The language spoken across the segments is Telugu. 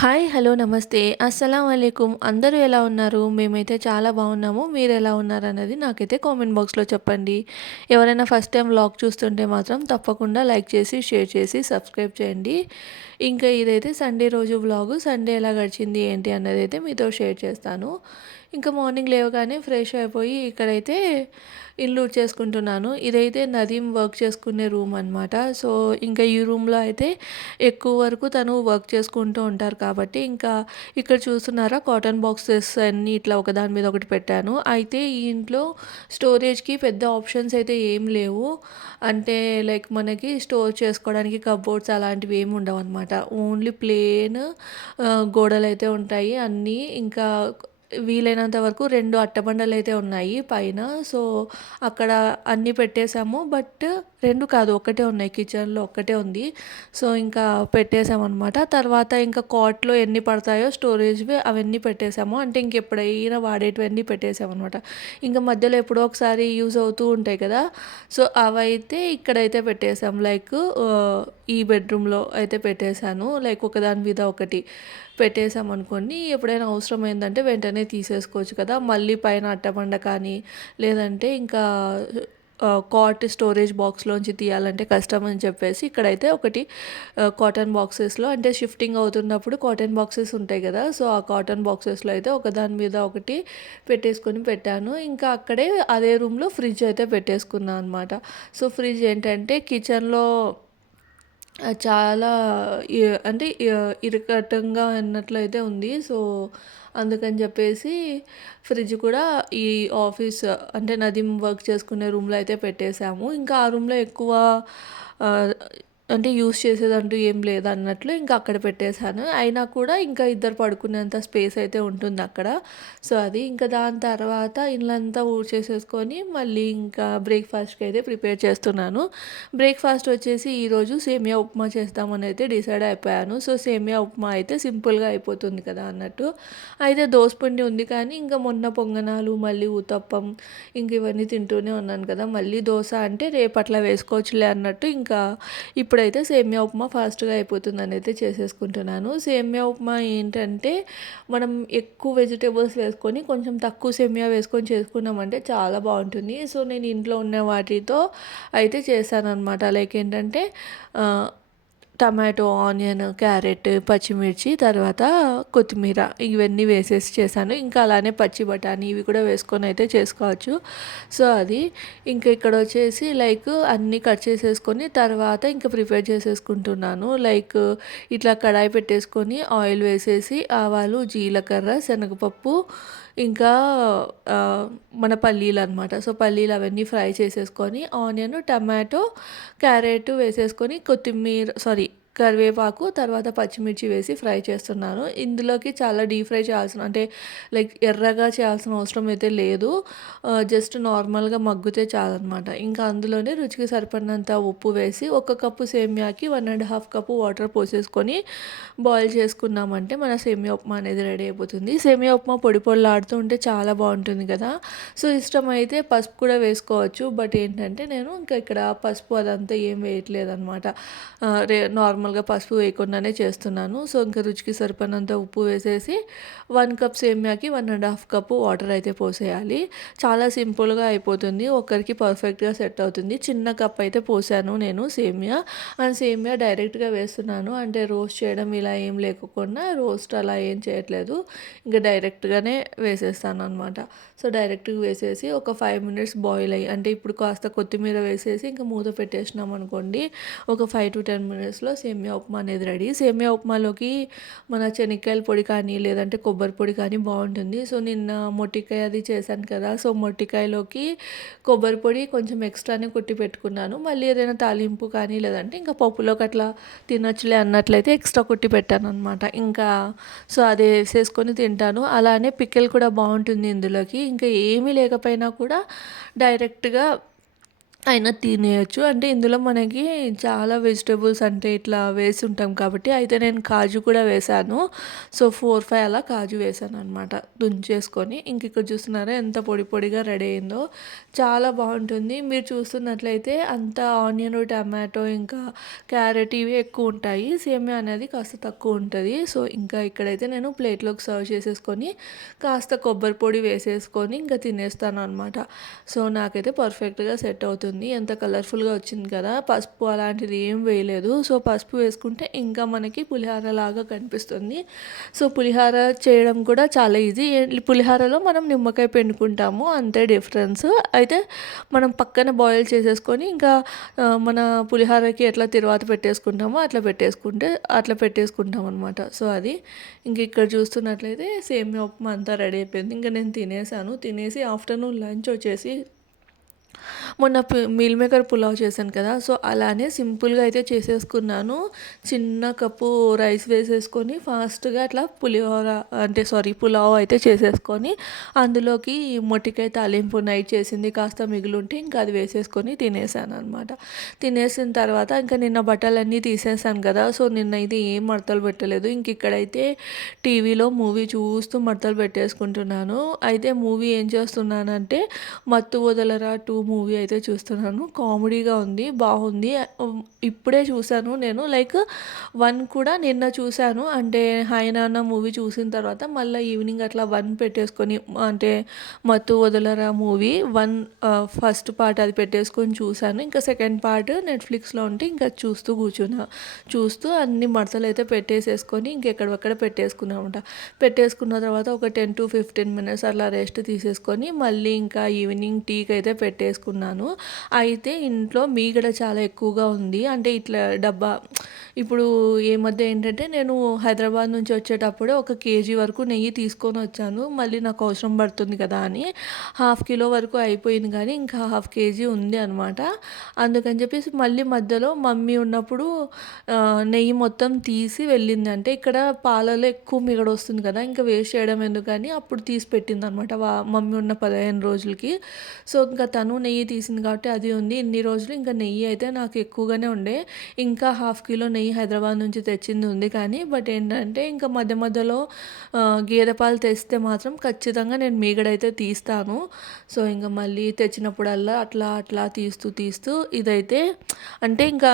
హాయ్ హలో నమస్తే. అస్సలం అయికుం అందరూ ఎలా ఉన్నారు? మేమైతే చాలా బాగున్నాము. మీరు ఎలా ఉన్నారు అన్నది నాకైతే కామెంట్ బాక్స్లో చెప్పండి. ఎవరైనా ఫస్ట్ టైం వ్లాగ్ చూస్తుంటే మాత్రం తప్పకుండా లైక్ చేసి షేర్ చేసి సబ్స్క్రైబ్ చేయండి. ఇంకా ఇదైతే సండే రోజు వ్లాగు. సండే ఎలా గడిచింది ఏంటి అన్నది అయితే మీతో షేర్ చేస్తాను. ఇంకా మార్నింగ్ లేవగానే ఫ్రెష్ అయిపోయి ఇక్కడైతే ఇల్లు చేసుకుంటున్నాను. ఇదైతే నదీం వర్క్ చేసుకునే రూమ్ అనమాట సో ఇంకా ఈ రూమ్లో అయితే ఎక్కువ వరకు తను వర్క్ చేసుకుంటూ ఉంటారు కాబట్టి ఇంకా ఇక్కడ చూస్తున్నారా కాటన్ బాక్సెస్ అన్నీ ఇట్లా ఒకదాని మీద ఒకటి పెట్టాను. అయితే ఈ ఇంట్లో స్టోరేజ్కి పెద్ద ఆప్షన్స్ అయితే ఏం లేవు. అంటే లైక్ మనకి స్టోర్ చేసుకోవడానికి కబోర్డ్స్ అలాంటివి ఏమి ఉండవు అనమాట ఓన్లీ ప్లేన్ గోడలు అయితే ఉంటాయి. అన్నీ ఇంకా వీలైనంత వరకు రెండు అట్టబండలు అయితే ఉన్నాయి పైన. సో అక్కడ అన్నీ పెట్టేశాము. బట్ రెండు కాదు ఒకటే ఉన్నాయి. కిచెన్లో ఒక్కటే ఉంది. సో ఇంకా పెట్టేసామన్నమాట తర్వాత ఇంకా కాట్లో ఎన్ని పడతాయో స్టోరేజ్వి అవన్నీ పెట్టేశాము. అంటే ఇంకెప్పుడైనా వాడేటివన్నీ పెట్టేసామన్నమాట ఇంకా మధ్యలో ఎప్పుడో ఒకసారి యూజ్ అవుతూ ఉంటాయి కదా. సో అవైతే ఇక్కడైతే పెట్టేసాం లైక్ ఈ బెడ్రూమ్లో అయితే పెట్టేశాను. లైక్ ఒకదాని మీద ఒకటి. పెట్టేసాం అనుకోండి ఎప్పుడైనా అవసరమైందంటే వెంటనే తీసేసుకోవచ్చు కదా. మళ్ళీ పైన అట్టబండ కానీ లేదంటే ఇంకా కాట్ స్టోరేజ్ బాక్స్లోంచి తీయాలంటే కష్టం అని చెప్పేసి ఇక్కడైతే ఒకటి కాటన్ బాక్సెస్లో అంటే షిఫ్టింగ్ అవుతున్నప్పుడు కాటన్ బాక్సెస్ ఉంటాయి కదా. సో ఆ కాటన్ బాక్సెస్లో అయితే ఒక దాని మీద ఒకటి పెట్టేసుకొని పెట్టాను. ఇంకా అక్కడే అదే రూమ్లో ఫ్రిడ్జ్ అయితే పెట్టేసుకున్నాను అనమాట సో ఫ్రిడ్జ్ ఏంటంటే కిచెన్లో చాలా అంటే ఇరకటంగా అన్నట్లయితే ఉంది. సో అందుకని చెప్పేసి ఫ్రిడ్జ్ కూడా ఈ ఆఫీస్ అంటే నదీం వర్క్ చేసుకునే రూమ్లో అయితే పెట్టేశాము. ఇంకా ఆ రూమ్లో ఎక్కువ అంటే యూస్ చేసేదంటూ ఏం లేదు అన్నట్లు ఇంకా అక్కడ పెట్టేశాను. అయినా కూడా ఇంకా ఇద్దరు పడుకునేంత స్పేస్ అయితే ఉంటుంది అక్కడ. సో అది ఇంకా దాని తర్వాత ఇల్లంతా ఊడ్చేసేసుకొని మళ్ళీ ఇంకా బ్రేక్ఫాస్ట్కి అయితే ప్రిపేర్ చేస్తున్నాను. బ్రేక్ఫాస్ట్ వచ్చేసి ఈరోజు సేమియా ఉప్మా చేస్తామని అయితే డిసైడ్ అయిపోయాను. సో సేమియా ఉప్మా అయితే సింపుల్గా అయిపోతుంది కదా అన్నట్టు. అయితే దోసపిండి ఉంది కానీ ఇంకా మొన్న పొంగనాలు మళ్ళీ ఊతప్పం ఇంక ఇవన్నీ తింటూనే ఉన్నాను కదా. మళ్ళీ దోశ అంటే రేపట్లా వేసుకోవచ్చులే అన్నట్టు ఇంకా ఇప్పుడు ఇప్పుడైతే సేమియా ఉప్మా ఫాస్ట్గా అయిపోతుందని అయితే చేసేసుకుంటున్నాను. సేమియా ఉప్మా ఏంటంటే మనం ఎక్కువ వెజిటేబుల్స్ వేసుకొని కొంచెం తక్కువ సేమియా వేసుకొని చేసుకున్నామంటే చాలా బాగుంటుంది. సో నేను ఇంట్లో ఉన్న వాటితో అయితే చేశాను అనమాట లైక్ ఏంటంటే టమాటో ఆనియన్ క్యారెట్ పచ్చిమిర్చి తర్వాత కొత్తిమీర ఇవన్నీ వేసేసి చేశాను. ఇంకా అలానే పచ్చి బఠానీ ఇవి కూడా వేసుకొని అయితే చేసుకోవచ్చు. సో అది ఇంకా ఇక్కడ వచ్చేసి లైక్ అన్నీ కట్ చేసేసుకొని తర్వాత ఇంకా ప్రిపేర్ చేసేసుకుంటున్నాను. లైక్ ఇట్లా కడాయి పెట్టేసుకొని ఆయిల్ వేసేసి ఆవాలు జీలకర్ర శనగపప్పు ఇంకా మన పల్లీలు అనమాట సో పల్లీలు అవన్నీ ఫ్రై చేసేసుకొని ఆనియన్ టమాటో క్యారెట్ వేసేసుకొని కొత్తిమీర సారీ కరివేపాకు తర్వాత పచ్చిమిర్చి వేసి ఫ్రై చేస్తున్నాను. ఇందులోకి చాలా డీప్ ఫ్రై చేయాల్సిన అంటే లైక్ ఎర్రగా చేయాల్సిన అవసరం అయితే లేదు. జస్ట్ నార్మల్గా మగ్గుతే చాలన్నమాట. ఇంకా అందులోనే రుచికి సరిపడినంత ఉప్పు వేసి ఒక cup సేమియాకి one and half cup water పోసేసుకొని boil చేసుకున్నామంటే మన సేమియా ఉప్మా అనేది రెడీ అయిపోతుంది. సేమియా ఉప్మా పొడి పొడిలాడుతూ ఉంటే చాలా బాగుంటుంది కదా. సో ఇష్టమైతే పసుపు కూడా వేసుకోవచ్చు. బట్ ఏంటంటే నేను ఇంకా ఇక్కడ పసుపు అదంతా ఏం వేయట్లేదు అనమాట నార్మల్ నార్మల్గా పసుపు వేయకుండానే చేస్తున్నాను. సో ఇంకా రుచికి సరిపడినంత ఉప్పు వేసేసి one cup సేమియాకి one and half cup water అయితే పోసేయాలి. చాలా సింపుల్గా అయిపోతుంది. ఒకరికి పర్ఫెక్ట్గా సెట్ అవుతుంది. చిన్న కప్ అయితే పోసాను నేను సేమియా. అండ్ సేమియా డైరెక్ట్గా వేస్తున్నాను. అంటే రోస్ట్ చేయడం ఇలా ఏం లేకుండా రోస్ట్ అలా ఏం చేయట్లేదు. ఇంకా డైరెక్ట్గానే వేసేస్తాను అనమాట సో డైరెక్ట్గా వేసేసి ఒక ఫైవ్ మినిట్స్ బాయిల్ అయ్యి అంటే ఇప్పుడు కాస్త కొత్తిమీర వేసేసి ఇంకా మూత పెట్టేసినాం అనుకోండి ఒక ఫైవ్ టు టెన్ మినిట్స్లో సేమ్ సేమియా ఉప్మా అనేది రెడీ. సేమియా ఉప్మాలోకి మన శనక్కాయల పొడి కానీ లేదంటే కొబ్బరి పొడి కానీ బాగుంటుంది. సో నిన్న మొట్టికాయ అది చేశాను కదా. సో మొట్టికాయలోకి కొబ్బరి పొడి కొంచెం ఎక్స్ట్రానే కొట్టి పెట్టుకున్నాను. మళ్ళీ ఏదైనా తాలింపు కానీ లేదంటే ఇంకా పప్పులోకి అట్లా తినొచ్చులే అన్నట్లయితే ఎక్స్ట్రా కొట్టి పెట్టాను అనమాట ఇంకా సో అది వేసేసుకొని తింటాను. అలానే పిక్కలు కూడా బాగుంటుంది ఇందులోకి. ఇంకా ఏమీ లేకపోయినా కూడా డైరెక్ట్గా అయినా తినేయచ్చు. అంటే ఇందులో మనకి చాలా వెజిటేబుల్స్ అంటే ఇట్లా వేసి ఉంటాం కాబట్టి అయితే నేను కాజు కూడా వేశాను సో ఫోర్ ఫైవ్ అలా కాజు వేసాను అనమాట దుంచేసుకొని. ఇంక ఇక్కడ చూస్తున్నారా ఎంత పొడి పొడిగా రెడీ అయిందో. చాలా బాగుంటుంది. మీరు చూస్తున్నట్లయితే అంత ఆనియన్ టమాటో ఇంకా క్యారెట్ ఇవి ఎక్కువ ఉంటాయి. సేమియా అనేది కాస్త తక్కువ ఉంటుంది. సో ఇంకా ఇక్కడైతే నేను ప్లేట్లోకి సర్వ్ చేసేసుకొని కాస్త కొబ్బరి పొడి వేసేసుకొని ఇంకా తినేస్తాను అనమాట సో నాకైతే పర్ఫెక్ట్గా సెట్ అవుతుంది. వస్తుంది. ఎంత కలర్ఫుల్గా వచ్చింది కదా. పసుపు అలాంటిది ఏం వేయలేదు. సో పసుపు వేసుకుంటే ఇంకా మనకి పులిహార లాగా కనిపిస్తుంది. సో పులిహార చేయడం కూడా చాలా ఈజీ. పులిహారలో మనం నిమ్మకాయ పెండుకుంటాము. అంతే డిఫరెన్స్. అయితే మనం పక్కన బాయిల్ చేసేసుకొని ఇంకా మన పులిహారకి ఎట్లా తిరువాత పెట్టేసుకుంటామో అట్లా పెట్టేసుకుంటే అట్లా పెట్టేసుకుంటాం అనమాట సో అది. ఇంక ఇక్కడ చూస్తున్నట్లయితే సేమ్ ఉప్మా అంతా రెడీ అయిపోయింది. ఇంకా నేను తినేసాను. తినేసి ఆఫ్టర్నూన్ లంచ్ వచ్చేసి మొన్న మీల్ మేకర్ పులావ్ చేశాను కదా సో అలానే సింపుల్గా అయితే చేసేసుకున్నాను. చిన్న కప్పు రైస్ వేసేసుకొని ఫాస్ట్గా అట్లా పులిహోర అంటే సారీ పులావ్ అయితే చేసేసుకొని అందులోకి మొట్టికాయ తాలింపు నైట్ చేసింది కాస్త మిగులుంటే ఇంకా అది వేసేసుకొని తినేసాను అనమాట తినేసిన తర్వాత ఇంకా నిన్న బట్టలన్నీ తీసేసాను కదా సో నిన్న ఇది ఏం మడతలు పెట్టలేదు. ఇంక ఇక్కడైతే టీవీలో మూవీ చూస్తూ మడతలు పెట్టేసుకుంటున్నాను. అయితే మూవీ ఏం చేస్తున్నానంటే మత్తు వదలరా టూ మూవీ అయితే చూస్తున్నాను. కామెడీగా ఉంది బాగుంది. ఇప్పుడే చూశాను నేను. లైక్ వన్ కూడా నిన్న చూశాను. అంటే హాయ్ నాన్న మూవీ చూసిన తర్వాత మళ్ళీ ఈవినింగ్ అట్లా వన్ పెట్టేసుకొని అంటే మత్తు వదలరా మూవీ వన్ ఫస్ట్ పార్ట్ అది పెట్టేసుకొని చూశాను. ఇంకా సెకండ్ పార్ట్ నెట్ఫ్లిక్స్లో ఉంటే ఇంకా చూస్తూ కూర్చున్నా. చూస్తూ అన్ని మడతలు అయితే పెట్టేసేసుకొని ఇంకెక్కడక్కడ పెట్టేసుకున్నామంట. పెట్టేసుకున్న తర్వాత ఒక టెన్ టు ఫిఫ్టీన్ మినిట్స్ అట్లా రెస్ట్ తీసేసుకొని మళ్ళీ ఇంకా ఈవినింగ్ టీకి అయితే పెట్టేసుకున్నాను అయితే ఇంట్లో మీగడ చాలా ఎక్కువగా ఉంది. అంటే ఇట్లా డబ్బా ఇప్పుడు ఏ మధ్య ఏంటంటే నేను హైదరాబాద్ నుంచి వచ్చేటప్పుడు ఒక కేజీ వరకు నెయ్యి తీసుకొని వచ్చాను. మళ్ళీ నాకు అవసరం పడుతుంది కదా అని. హాఫ్ కిలో వరకు అయిపోయింది కానీ ఇంకా హాఫ్ కేజీ ఉంది అనమాట అందుకని చెప్పేసి మళ్ళీ మధ్యలో మమ్మీ ఉన్నప్పుడు నెయ్యి మొత్తం తీసి వెళ్ళింది. అంటే ఇక్కడ పాలలో ఎక్కువ మిగడ వస్తుంది కదా ఇంకా వేస్ట్ చేయడం ఎందుకని అప్పుడు తీసి పెట్టింది అనమాట మమ్మీ ఉన్న పదిహేను రోజులకి. సో ఇంకా తను నెయ్యి తీసింది కాబట్టి అది ఉంది. ఇన్ని రోజులు ఇంకా నెయ్యి అయితే నాకు ఎక్కువగానే ఉండే. ఇంకా హాఫ్ కిలో నెయ్యి హైదరాబాద్ నుంచి తెచ్చింది ఉంది కానీ బట్ ఏంటంటే ఇంకా మధ్య మధ్యలో గేదె పాలు తెస్తే మాత్రం ఖచ్చితంగా నేను మీగడైతే తీస్తాను. సో ఇంకా మళ్ళీ తెచ్చినప్పుడల్లా అట్లా అట్లా తీస్తూ తీస్తూ ఇదైతే అంటే ఇంకా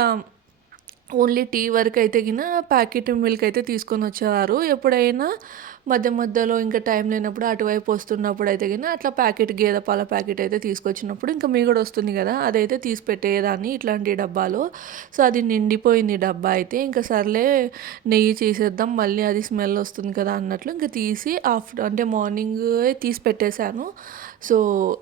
ఓన్లీ టీ వరకు అయితే గిన ప్యాకెట్ మిల్క్ అయితే తీసుకొని వచ్చేవారు. ఎప్పుడైనా మధ్య మధ్యలో ఇంకా టైం లేనప్పుడు అటువైపు వస్తున్నప్పుడు అయితే కానీ అట్లా ప్యాకెట్ గేదె పాల ప్యాకెట్ అయితే తీసుకొచ్చినప్పుడు ఇంకా మీ కూడా వస్తుంది కదా అదైతే తీసి పెట్టేదాన్ని ఇట్లాంటి డబ్బాలో. సో అది నిండిపోయింది డబ్బా అయితే. ఇంకా సర్లే నెయ్యి చేసేద్దాం మళ్ళీ అది స్మెల్ వస్తుంది కదా అన్నట్లు ఇంకా తీసి ఆఫ్టర్ అంటే మార్నింగ్ తీసి పెట్టేశాను. సో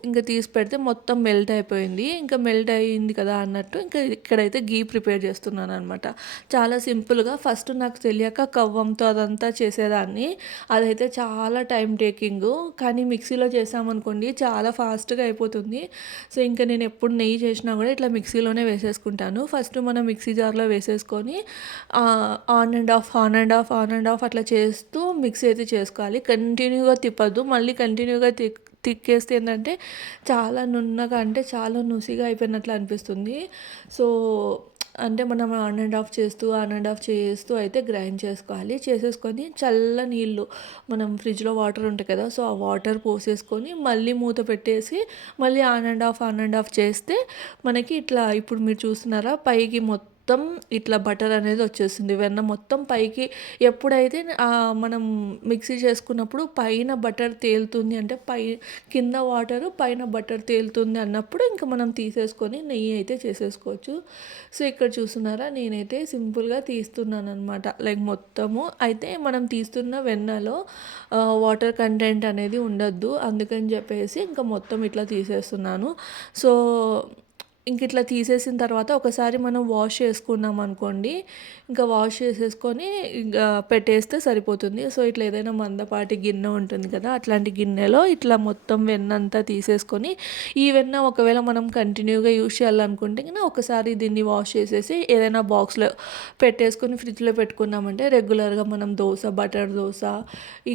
ఇంకా తీసి పెడితే మొత్తం మెల్ట్ అయిపోయింది. ఇంకా మెల్ట్ అయింది కదా అన్నట్టు ఇంకా ఇక్కడైతే గీ ప్రిపేర్ చేస్తున్నాను అనమాట చాలా సింపుల్గా ఫస్ట్ నాకు తెలియక కవ్వంతో అదంతా చేసేదాన్ని. అదైతే చాలా టైం టేకింగ్. కానీ మిక్సీలో చేసామనుకోండి చాలా ఫాస్ట్గా అయిపోతుంది. సో ఇంకా నేను ఎప్పుడు నెయ్యి చేసినా కూడా ఇట్లా మిక్సీలోనే వేసేసుకుంటాను. ఫస్ట్ మనం మిక్సీ జార్లో వేసేసుకొని on and off on and off on and off అట్లా చేస్తూ మిక్సీ అయితే చేసుకోవాలి. కంటిన్యూగా తిప్పద్దు. మళ్ళీ కంటిన్యూగా తి తిక్కేస్తే ఏంటంటే చాలా నున్నగా అంటే చాలా నుసిగా అయిపోయినట్లు అనిపిస్తుంది. సో అంటే మనం ఆన్ అండ్ ఆఫ్ చేస్తూ ఆన్ అండ్ ఆఫ్ చేస్తూ అయితే గ్రైండ్ చేసుకోవాలి. చేసేసుకొని చల్ల నీళ్ళు మనం ఫ్రిడ్జ్లో వాటర్ ఉంటాయి కదా సో ఆ వాటర్ పోసేసుకొని మళ్ళీ మూత పెట్టేసి మళ్ళీ on and off on and off చేస్తే మనకి ఇట్లా ఇప్పుడు మీరు చూస్తున్నారా పైకి మొత్తం మొత్తం ఇట్లా బటర్ అనేది వచ్చేసింది. వెన్న మొత్తం పైకి ఎప్పుడైతే మనం మిక్సీ చేసుకున్నప్పుడు పైన బటర్ తేలుతుంది అంటే పై కింద వాటర్ పైన బటర్ తేలుతుంది అన్నప్పుడు ఇంకా మనం తీసేసుకొని నెయ్యి అయితే చేసేసుకోవచ్చు. సో ఇక్కడ చూస్తున్నారా? నేనైతే సింపుల్గా తీస్తున్నాను అనమాట లైక్ మొత్తము. అయితే మనం తీస్తున్న వెన్నలో వాటర్ కంటెంట్ అనేది ఉండద్దు. అందుకని చెప్పేసి ఇంకా మొత్తం ఇట్లా తీసేస్తున్నాను. సో ఇంక ఇట్లా తీసేసిన తర్వాత ఒకసారి మనం వాష్ చేసుకున్నాం అనుకోండి ఇంకా వాష్ చేసేసుకొని ఇంకా పెట్టేస్తే సరిపోతుంది. సో ఇట్లా ఏదైనా మందపాటి గిన్నె ఉంటుంది కదా అట్లాంటి గిన్నెలో ఇట్లా మొత్తం వెన్న అంతా తీసేసుకొని ఈ వెన్న ఒకవేళ మనం కంటిన్యూగా యూజ్ చేయాలనుకుంటే కన్నా ఒకసారి దీన్ని వాష్ చేసేసి ఏదైనా బాక్స్లో పెట్టేసుకొని ఫ్రిడ్జ్లో పెట్టుకున్నామంటే రెగ్యులర్గా మనం దోశ బటర్ దోశ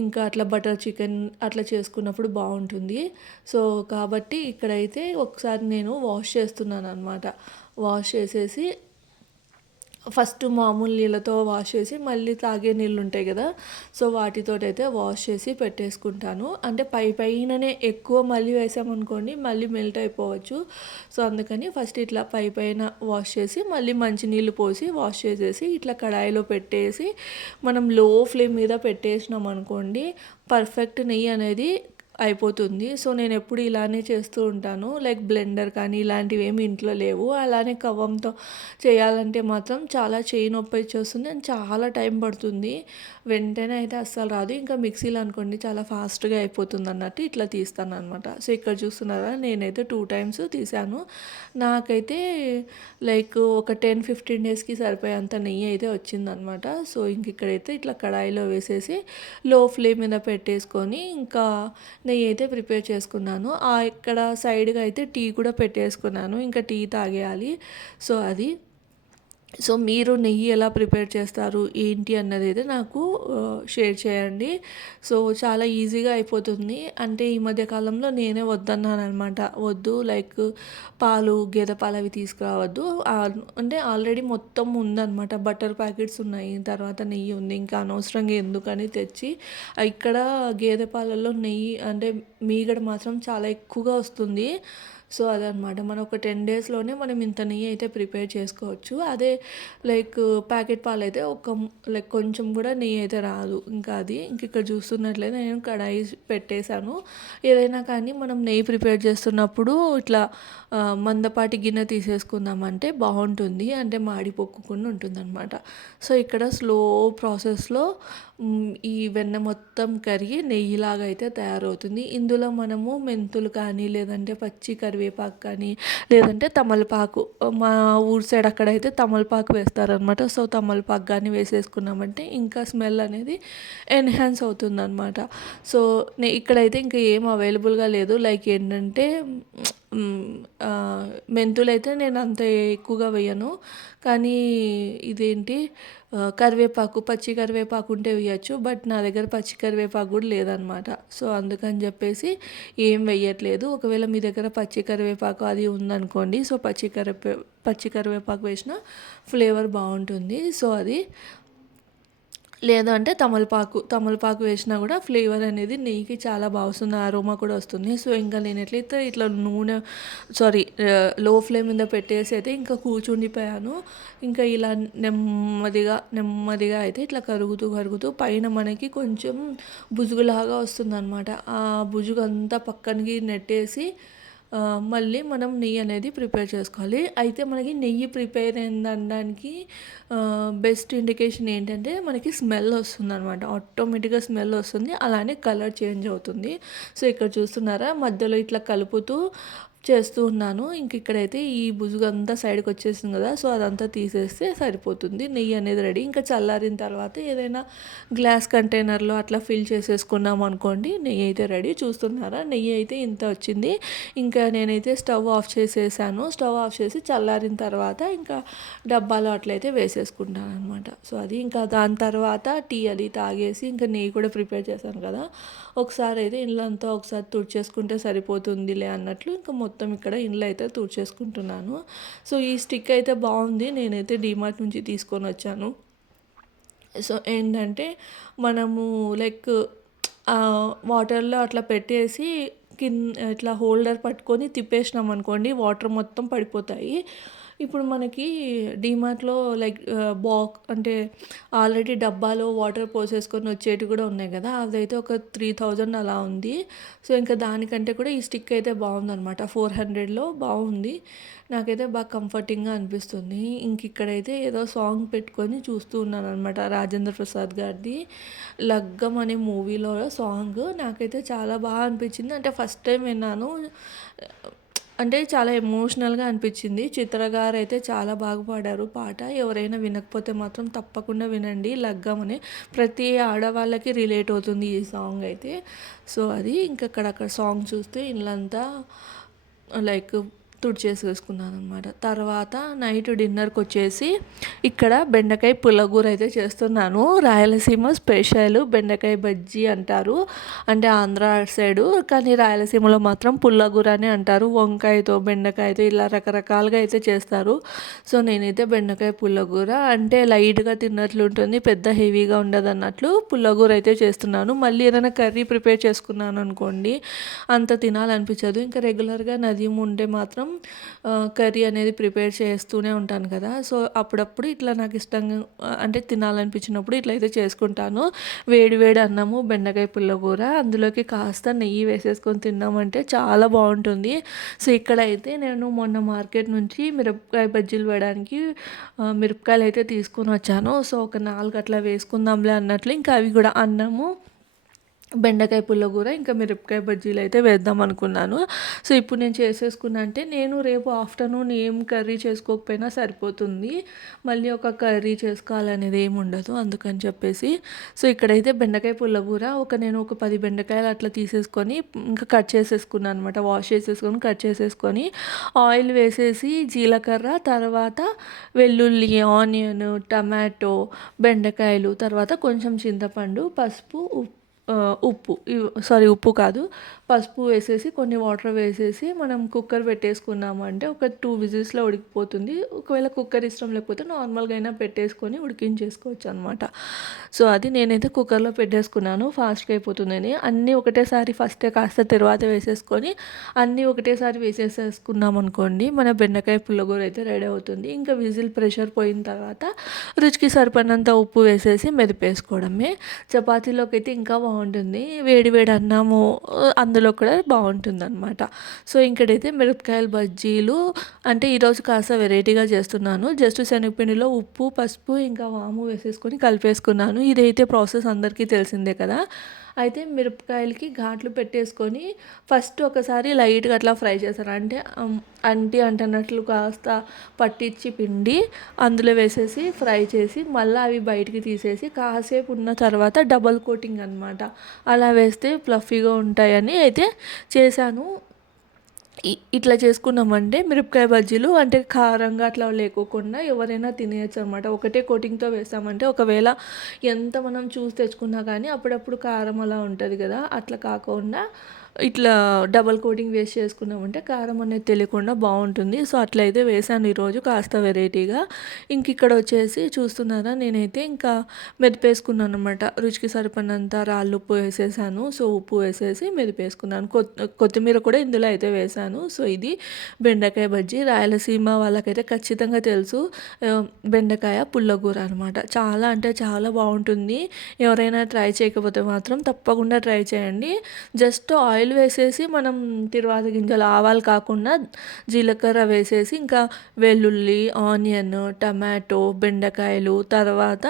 ఇంకా అట్లా బటర్ చికెన్ అట్లా చేసుకున్నప్పుడు బాగుంటుంది. సో కాబట్టి ఇక్కడైతే ఒకసారి నేను వాష్ చేస్తున్నాను. చేస్తున్నాను అనమాట వాష్ చేసేసి ఫస్ట్ మామూలు నీళ్ళతో వాష్ చేసి మళ్ళీ తాగే నీళ్ళు ఉంటాయి కదా సో వాటితో అయితే వాష్ చేసి పెట్టేసుకుంటాను. అంటే పై పైననే ఎక్కువ మళ్ళీ వేసామనుకోండి మళ్ళీ మెల్ట్ అయిపోవచ్చు. సో అందుకని ఫస్ట్ ఇట్లా పై పైన వాష్ చేసి మళ్ళీ మంచి నీళ్ళు పోసి వాష్ చేసేసి ఇట్లా కడాయిలో పెట్టేసి మనం లో ఫ్లేమ్ మీద పెట్టేసినాం అనుకోండి పర్ఫెక్ట్ నెయ్యి అనేది అయిపోతుంది. సో నేను ఎప్పుడు ఇలానే చేస్తూ ఉంటాను. లైక్ బ్లెండర్ కానీ ఇలాంటివి ఏమి ఇంట్లో లేవు. అలానే కవ్వంతో చేయాలంటే మాత్రం చాలా చేయి నొప్పి వచ్చేస్తుంది అండ్ చాలా టైం పడుతుంది. వెంటనే అయితే అస్సలు రాదు. ఇంకా మిక్సీలో అనుకోండి చాలా ఫాస్ట్గా అయిపోతుంది అన్నట్టు ఇట్లా తీస్తాను అనమాట సో ఇక్కడ చూస్తున్నారా? నేనైతే టూ టైమ్స్ తీసాను నాకైతే లైక్ ఒక టెన్ ఫిఫ్టీన్ డేస్కి సరిపోయేంత నెయ్యి అయితే వచ్చిందనమాట సో ఇంక ఇక్కడైతే ఇట్లా కడాయిలో వేసేసి లో ఫ్లేమ్ మీద పెట్టేసుకొని ఇంకా నెయ్యి అయితే ప్రిపేర్ చేసుకున్నాను. ఆ ఇక్కడ సైడ్గా అయితే టీ కూడా పెట్టేసుకున్నాను. ఇంకా టీ తాగేయాలి. సో అది. సో మీరు నెయ్యి ఎలా ప్రిపేర్ చేస్తారు ఏంటి అన్నది అయితే నాకు షేర్ చేయండి. సో చాలా ఈజీగా అయిపోతుంది. అంటే ఈ మధ్యకాలంలో నేనే వద్దన్నాను అనమాట వద్దు లైక్ పాలు గేదె పాలు అవి తీసుకురావద్దు. అంటే ఆల్రెడీ మొత్తం ఉందన్నమాట. బటర్ ప్యాకెట్స్ ఉన్నాయి తర్వాత నెయ్యి ఉంది. ఇంకా అనవసరంగా ఎందుకని తెచ్చి ఇక్కడ గేదె పాలలో నెయ్యి అంటే మీగడ మాత్రం చాలా ఎక్కువగా వస్తుంది. సో అదనమాట మనం ఒక టెన్ డేస్లోనే మనం ఇంత నెయ్యి అయితే ప్రిపేర్ చేసుకోవచ్చు. అదే లైక్ ప్యాకెట్ పాలు అయితే ఒక లైక్ కొంచెం కూడా నెయ్యి అయితే రాదు. ఇంకా అది ఇంక ఇక్కడ చూస్తున్నట్లయితే నేను కడాయి పెట్టేశాను. ఏదైనా కానీ మనం నెయ్యి ప్రిపేర్ చేస్తున్నప్పుడు ఇట్లా మందపాటి గిన్నె తీసేసుకుందామంటే బాగుంటుంది. అంటే మాడిపోకుండా ఉంటుంది అనమాట సో ఇక్కడ స్లో ప్రాసెస్లో ఈ వెన్న మొత్తం కరిగి నెయ్యిలాగా అయితే తయారవుతుంది. ఇందులో మనము మెంతులు కానీ లేదంటే పచ్చి కరివేపాకు కానీ లేదంటే తమలపాకు మా ఊరు సైడ్ అక్కడైతే తమలపాకు వేస్తారనమాట సో తమలపాకు కానీ వేసేసుకున్నామంటే ఇంకా స్మెల్ అనేది ఎన్హాన్స్ అవుతుంది అనమాట సో ఇక్కడైతే ఇంకా ఏం అవైలబుల్గా లేదు. లైక్ ఏంటంటే మెంతులు అయితే నేను అంత ఎక్కువగా వేయను. కానీ ఇదేంటి కరివేపాకు పచ్చి కరివేపాకు ఉంటే వేయచ్చు బట్ నా దగ్గర పచ్చి కరివేపాకు కూడా లేదనమాట సో అందుకని చెప్పేసి ఏం వేయట్లేదు. ఒకవేళ మీ దగ్గర పచ్చి కరివేపాకు అది ఉందనుకోండి సో పచ్చి కరివే పచ్చి కరివేపాకు వేసిన ఫ్లేవర్ బాగుంటుంది. సో అది లేదు అంటే తమలపాకు తమలపాకు వేసినా కూడా ఫ్లేవర్ అనేది నెయ్యికి చాలా బాగా వస్తుంది అరోమా కూడా వస్తుంది. సో ఇంకా నేను ఎట్లయితే ఇట్లా నూనె సారీ లో ఫ్లేమ్ మీద పెట్టేసి అయితే ఇంకా కూర్చుండిపోయాను. ఇంకా ఇలా నెమ్మదిగా నెమ్మదిగా అయితే ఇట్లా కరుగుతూ కరుగుతూ పైన మనకి కొంచెం బుజుగులాగా వస్తుంది అనమాట ఆ బుజుగు అంతా పక్కనకి నెట్టేసి మళ్ళీ మనం నెయ్యి అనేది ప్రిపేర్ చేసుకోవాలి. అయితే మనకి నెయ్యి ప్రిపేర్ అయిందనడానికి బెస్ట్ ఇండికేషన్ ఏంటంటే మనకి స్మెల్ వస్తుంది అనమాట ఆటోమేటిక్గా స్మెల్ వస్తుంది. అలానే కలర్ చేంజ్ అవుతుంది. సో ఇక్కడ చూస్తున్నారా? మధ్యలో ఇట్లా కలుపుతూ చేస్తూ ఉన్నాను. ఇంక ఇక్కడైతే ఈ బుజుగు అంతా సైడ్కి వచ్చేసింది కదా సో అదంతా తీసేస్తే సరిపోతుంది. నెయ్యి అనేది రెడీ. ఇంకా చల్లారిన తర్వాత ఏదైనా గ్లాస్ కంటైనర్లో అట్లా ఫిల్ చేసేసుకున్నాం అనుకోండి నెయ్యి అయితే రెడీ. చూస్తున్నారా? నెయ్యి అయితే ఇంత వచ్చింది. ఇంకా నేనైతే స్టవ్ ఆఫ్ చేసేసాను. స్టవ్ ఆఫ్ చేసి చల్లారిన తర్వాత ఇంకా డబ్బాలో అట్లయితే వేసేసుకుంటాను అనమాట సో అది ఇంకా దాని తర్వాత టీ అది తాగేసి ఇంకా నెయ్యి కూడా ప్రిపేర్ చేశాను కదా ఒకసారి అయితే ఇళ్ళంతా ఒకసారి తుడిచేసుకుంటే సరిపోతుందిలే అన్నట్లు ఇంకా మొత్తం మొత్తం ఇక్కడ ఇండ్లు అయితే తుడిచేసుకుంటున్నాను. సో ఈ స్టిక్ అయితే బాగుంది. నేనైతే డీమార్ట్ నుంచి తీసుకొని వచ్చాను. సో ఏంటంటే మనము లైక్ వాటర్లో అట్లా పెట్టేసి కింద ఇట్లా హోల్డర్ పట్టుకొని తిప్పేసినాం అనుకోండి వాటర్ మొత్తం పడిపోతాయి. ఇప్పుడు మనకి డీమార్ట్లో లైక్ బాక్ అంటే ఆల్రెడీ డబ్బాలో వాటర్ పోసేసుకొని వచ్చేటివి కూడా ఉన్నాయి కదా అదైతే ఒక త్రీ థౌజండ్ అలా ఉంది. సో ఇంకా దానికంటే కూడా ఈ స్టిక్ అయితే బాగుందనమాట ఫోర్ హండ్రెడ్లో బాగుంది. నాకైతే బాగా కంఫర్టింగ్గా అనిపిస్తుంది. ఇంక ఇక్కడైతే ఏదో సాంగ్ పెట్టుకొని చూస్తూ ఉన్నాను అనమాట రాజేంద్ర ప్రసాద్ గారిది. లగ్గం అనే మూవీలో సాంగ్ నాకైతే చాలా బాగా అనిపించింది. అంటే ఫస్ట్ టైం విన్నాను. అంటే చాలా ఎమోషనల్గా అనిపించింది. చిత్ర గారు అయితే చాలా బాగా పాడారు పాట ఎవరైనా వినకపోతే మాత్రం తప్పకుండా వినండి. లగ్గమని ప్రతి ఆడవాళ్ళకి రిలేట్ అవుతుంది ఈ సాంగ్ అయితే. సో అది ఇంకక్కడక్కడ సాంగ్ చూస్తే ఇల్లంతా లైక్ తుడిచేసేసుకున్నాను అనమాట తర్వాత నైట్ డిన్నర్కి వచ్చేసి ఇక్కడ బెండకాయ పుల్లగూర అయితే చేస్తున్నాను. రాయలసీమ స్పెషల్ బెండకాయ బజ్జీ అంటారు. అంటే ఆంధ్ర సైడు కానీ రాయలసీమలో మాత్రం పుల్లగూర అని అంటారు. వంకాయతో బెండకాయతో ఇలా రకరకాలుగా అయితే చేస్తారు. సో నేనైతే బెండకాయ పుల్లగూర అంటే లైట్గా తిన్నట్లు ఉంటుంది పెద్ద హెవీగా ఉండదు అన్నట్లు పుల్లగూర అయితే చేస్తున్నాను. మళ్ళీ ఏదైనా కర్రీ ప్రిపేర్ చేసుకున్నాను అనుకోండి అంత తినాలనిపించదు. ఇంకా రెగ్యులర్గా నదీం ఉంటే మాత్రం కర్రీ అనేది ప్రిపేర్ చేస్తూనే ఉంటాను కదా. సో అప్పుడప్పుడు ఇట్లా నాకు ఇష్టంగా అంటే తినాలనిపించినప్పుడు ఇట్లా అయితే చేసుకుంటాను. వేడి వేడి అన్నము బెండకాయ పుల్లకూర అందులోకి కాస్త నెయ్యి వేసేసుకొని తిన్నామంటే చాలా బాగుంటుంది. సో ఇక్కడైతే నేను మొన్న మార్కెట్ నుంచి మిరపకాయ బజ్జీలు వేయడానికి మిరపకాయలు అయితే తీసుకొని వచ్చాను. సో ఒక నాలుగు అట్లా వేసుకుందాంలే అన్నట్లు ఇంకా అవి కూడా అన్నము బెండకాయ పుల్లగూర ఇంకా మిరపకాయ బజ్జీలు అయితే వేద్దాం అనుకున్నాను. సో ఇప్పుడు నేను చేసేసుకున్నా అంటే నేను రేపు ఆఫ్టర్నూన్ ఏం కర్రీ చేసుకోకపోయినా సరిపోతుంది. మళ్ళీ ఒక కర్రీ చేసుకోవాలనేది ఏమి ఉండదు అందుకని చెప్పేసి. సో ఇక్కడైతే బెండకాయ పుల్లగూర ఒక నేను ఒక పది బెండకాయలు అట్లా తీసేసుకొని ఇంకా కట్ చేసేసుకున్నాను అనమాట వాష్ చేసేసుకొని కట్ చేసేసుకొని ఆయిల్ వేసేసి జీలకర్ర తర్వాత వెల్లుల్లి ఆనియన్ టమాటో బెండకాయలు తర్వాత కొంచెం చింతపండు పసుపు ఉప్పు ఉప్పు. సారీ ఉప్పు కాదు. పసుపు వేసేసి కొన్ని వాటర్ వేసేసి మనం కుక్కర్ పెట్టేసుకున్నాము అంటే ఒక టూ విజిల్స్లో ఉడికిపోతుంది. ఒకవేళ కుక్కర్ ఇష్టం లేకపోతే నార్మల్గా అయినా పెట్టేసుకొని ఉడికించేసుకోవచ్చు అనమాట సో అది నేనైతే కుక్కర్లో పెట్టేసుకున్నాను. ఫాస్ట్గా అయిపోతుందని. అన్నీ ఒకటేసారి ఫస్టే కాస్త తర్వాత వేసేసుకొని అన్నీ ఒకటేసారి వేసేసేసుకున్నాం అనుకోండి మన బెండకాయ పుల్లగూర అయితే రెడీ అవుతుంది. ఇంకా విజిల్ ప్రెషర్ పోయిన తర్వాత రుచికి సరిపడినంత ఉప్పు వేసేసి మెదిపేసుకోవడమే. చపాతీలోకి అయితే ఇంకా బాగుంటుంది. వేడి వేడి అన్నము. అందులో కూడా బాగుంటుంది అనమాట సో ఇక్కడైతే మిరపకాయల బజ్జీలు అంటే ఈరోజు కాస్త వెరైటీగా చేస్తున్నాను. జస్ట్ శనగపిండిలో ఉప్పు పసుపు ఇంకా వాము వేసేసుకొని కలిపేసుకున్నాను. ఇదైతే ప్రాసెస్ అందరికీ తెలిసిందే కదా. అయితే మిరపకాయలకి ఘాట్లు పెట్టేసుకొని ఫస్ట్ ఒకసారి లైట్గా అట్లా ఫ్రై చేస్తారు. అంటే అంటి అంటనట్లు కాస్త పట్టించి పిండి అందులో వేసేసి ఫ్రై చేసి మళ్ళీ అవి బయటికి తీసేసి కాసేపు ఉన్న తర్వాత డబల్ కోటింగ్ అనమాట అలా వేస్తే ఫ్లఫీగా ఉంటాయని అయితే చేశాను. ఇట్లా చేసుకున్నామంటే మిరపకాయ బజ్జీలు అంటే కారంగా అట్లా లేకోకుండా ఎవరైనా తినేయచ్చు అనమాట ఒకటే కోటింగ్తో వేసామంటే ఒకవేళ ఎంత మనం చూసి తెచ్చుకున్నా కానీ అప్పుడప్పుడు కారం అలా ఉంటుంది కదా అట్లా కాకుండా ఇట్లా డబల్ కోటింగ్ వేసి చేసుకున్నామంటే కారం అనేది తెలియకుండా బాగుంటుంది. సో అట్లయితే వేసాను ఈరోజు కాస్త వెరైటీగా. ఇంక ఇక్కడ వచ్చేసి చూస్తున్నారా నేనైతే ఇంకా మెదిపేసుకున్నాను అనమాట రుచికి సరిపడినంత రాళ్ళు ఉప్పు వేసేసాను. సో ఉప్పు వేసేసి మెదిపేసుకున్నాను. కొత్తిమీర కూడా ఇందులో అయితే వేసాను సో ఇది బెండకాయ బజ్జీ. రాయలసీమ వాళ్ళకైతే ఖచ్చితంగా తెలుసు. బెండకాయ పుల్లగూర అనమాట చాలా అంటే చాలా బాగుంటుంది. ఎవరైనా ట్రై చేయకపోతే మాత్రం తప్పకుండా ట్రై చేయండి. జస్ట్ ఆయిల్ ఆయిల్ వేసేసి మనం తిరువాత గింజలు ఆవాలు కాకుండా జీలకర్ర వేసేసి ఇంకా వెల్లుల్లి ఆనియన్ టమాటో బెండకాయలు తర్వాత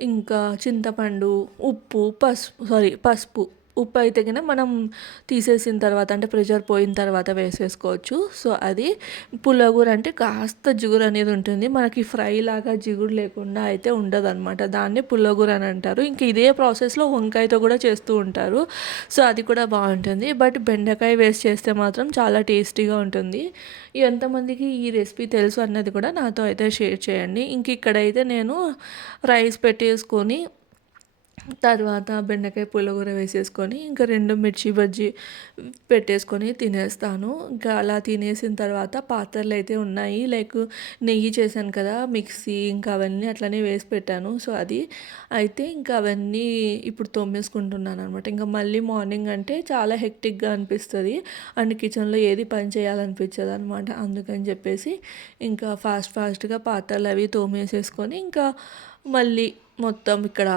ఇంకా చింతపండు ఉప్పు పసుపు సారీ పసుపు. ఉప్పు అయితే కన్నా మనం తీసేసిన తర్వాత అంటే ప్రెషర్ పోయిన తర్వాత వేసేసుకోవచ్చు. సో అది పుల్లగూర అంటే కాస్త జిగురు అనేది ఉంటుంది. మనకి ఫ్రై లాగా జిగురు లేకుండా అయితే ఉండదు అనమాట దాన్ని పుల్లగూర అని అంటారు. ఇంకా ఇదే ప్రాసెస్లో వంకాయతో కూడా చేస్తూ ఉంటారు. సో అది కూడా బాగుంటుంది. బట్ బెండకాయ వేస్ట్ చేస్తే మాత్రం చాలా టేస్టీగా ఉంటుంది. ఎంతమందికి ఈ రెసిపీ తెలుసు అన్నది కూడా నాతో అయితే షేర్ చేయండి. ఇంక ఇక్కడైతే నేను రైస్ పెట్టేసుకొని తర్వాత బెండకాయ పుల్లగూర వేసేసుకొని ఇంకా రెండు మిర్చి బజ్జీ పెట్టేసుకొని తినేస్తాను. ఇంకా అలా తినేసిన తర్వాత పాత్రలు అయితే ఉన్నాయి. లైక్ నెయ్యి చేశాను కదా మిక్సీ ఇంకా అవన్నీ అట్లనే వేసి పెట్టాను. సో అది అయితే ఇంకా అవన్నీ ఇప్పుడు తోమేసుకుంటున్నాను అనమాట ఇంకా మళ్ళీ మార్నింగ్ అంటే చాలా హెక్టిక్గా అనిపిస్తుంది. అండ్ కిచెన్లో ఏది పని చేయాలనిపించదు అనమాట అందుకని చెప్పేసి ఇంకా ఫాస్ట్ ఫాస్ట్గా పాత్రలు అవి తోమేసేసుకొని ఇంకా మళ్ళీ మొత్తం ఇక్కడ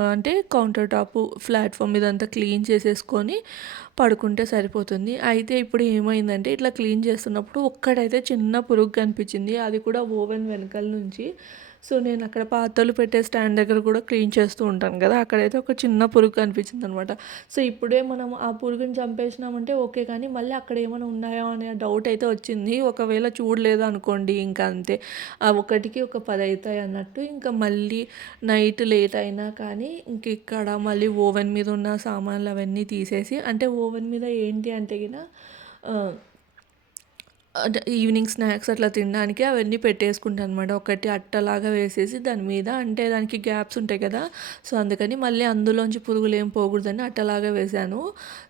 అంటే కౌంటర్ టాపు ప్లాట్ఫామ్ ఇదంతా క్లీన్ చేసేసుకొని పడుకుంటే సరిపోతుంది. అయితే ఇప్పుడు ఏమైందంటే ఇట్లా క్లీన్ చేస్తున్నప్పుడు ఒక్కడైతే చిన్న పురుగు కనిపించింది. అది కూడా ఓవెన్ వెనకాల నుంచి. సో నేను అక్కడ పాత్రలు పెట్టే స్టాండ్ దగ్గర కూడా క్లీన్ చేస్తూ ఉంటాను కదా. అక్కడైతే ఒక చిన్న పురుగు కనిపించింది అనమాట సో ఇప్పుడే మనం ఆ పురుగుని చంపేసినామంటే ఓకే కానీ మళ్ళీ అక్కడ ఏమైనా ఉన్నాయో అనే డౌట్ అయితే వచ్చింది. ఒకవేళ చూడలేదు అనుకోండి ఇంకా అంతే. ఒకటికి ఒక పది అవుతాయి అన్నట్టు. ఇంకా మళ్ళీ నైట్ లేట్ అయినా కానీ ఇంక ఇక్కడ మళ్ళీ ఓవెన్ మీద ఉన్న సామాన్లు అవన్నీ తీసేసి అంటే ఓవెన్ మీద ఏంటి అంటే కినా అంటే ఈవినింగ్ స్నాక్స్ అట్లా తినడానికి అవన్నీ పెట్టేసుకుంటాను అనమాట ఒకటి అట్టలాగా వేసేసి దాని మీద అంటే దానికి గ్యాప్స్ ఉంటాయి కదా. సో అందుకని మళ్ళీ అందులోంచి పురుగులు ఏం పోకూడదని అట్టలాగా వేశాను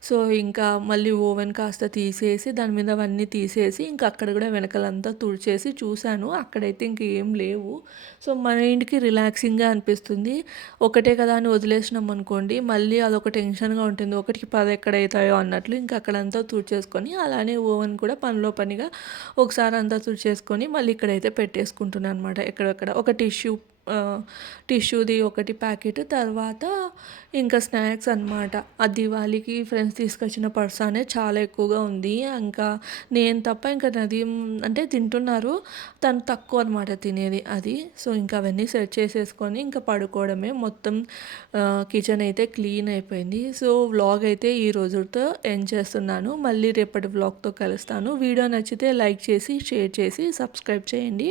సో ఇంకా మళ్ళీ ఓవెన్ కాస్త తీసేసి దాని మీద అవన్నీ తీసేసి ఇంకా అక్కడ కూడా వెనకలంతా తుడిచేసి చూశాను. అక్కడైతే ఇంక ఏం లేవు. సో మైండ్కి రిలాక్సింగ్గా అనిపిస్తుంది. ఒకటే కదా అని వదిలేసినాం అనుకోండి మళ్ళీ అదొక టెన్షన్గా ఉంటుంది. ఒకటికి పది ఎక్కడవుతాయో అన్నట్లు ఇంకా అక్కడంతా తుడిచేసుకొని అలానే ఓవెన్ కూడా పనిలో పనిగా ఒకసారి అంతా తుడిచేసుకొని మళ్ళీ ఇక్కడైతే పెట్టేసుకుంటున్నాను అనమాట ఎక్కడెక్కడ ఒక టిష్యూ టిష్యూది ఒకటి ప్యాకెట్ తర్వాత ఇంకా స్నాక్స్ అనమాట ఆ దివాళీకి ఫ్రెండ్స్ తీసుకొచ్చిన పర్స్ అనేది చాలా ఎక్కువగా ఉంది. ఇంకా నేను తప్ప ఇంకా నది అంటే తింటున్నారు. తను తక్కువ అనమాట తినేది అది. సో ఇంకా అవన్నీ సెట్ చేసేసుకొని ఇంకా పడుకోవడమే మొత్తం కిచెన్ అయితే క్లీన్ అయిపోయింది. సో వ్లాగ్ అయితే ఈ రోజుతో ఎండ్ చేస్తున్నాను. మళ్ళీ రేపటి వ్లాగ్తో కలుస్తాను. వీడియో నచ్చితే లైక్ చేసి షేర్ చేసి సబ్స్క్రైబ్ చేయండి.